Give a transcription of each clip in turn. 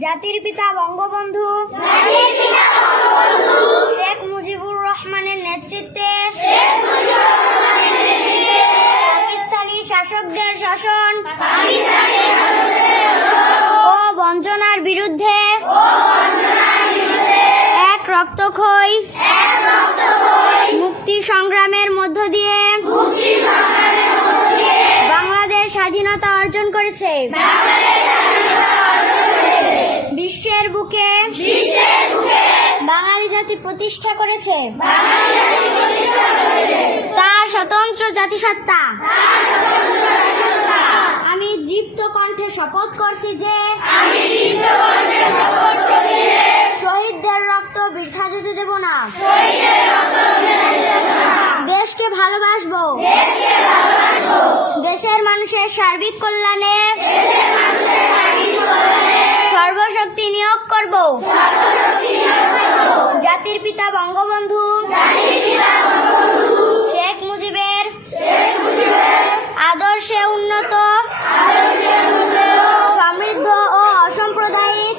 জাতির পিতা বঙ্গবন্ধু শেখ মুজিবুর রহমানের নেতৃত্বে পাকিস্তানি শাসকদের শাসন ও বঞ্চনার বিরুদ্ধে এক রক্তক্ষয়ী মুক্তি সংগ্রামের মধ্য দিয়ে বাংলাদেশ স্বাধীনতা অর্জন করেছে। বিশ্বের বুকে বাঙালি জাতি প্রতিষ্ঠা করেছে তার স্বতন্ত্র জাতিসত্তা। আমি দীপ্ত কণ্ঠে শপথ করছি যে শহীদদের রক্ত বৃথা যেতে দেব না। দেশকে ভালোবাসবো, দেশের মানুষের সার্বিক কল্যাণে সর্বশক্তি নিয়োগ করব। জাতির পিতা বঙ্গবন্ধু শেখ মুজিবের আদর্শে উন্নত, সমৃদ্ধ ও অসাম্প্রদায়িক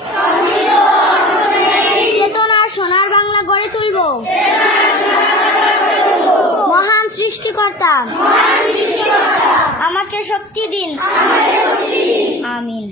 চেতনার সোনার বাংলা গড়ে তুলব। মহান সৃষ্টিকর্তা আমাকে শক্তি দিন। আমিন।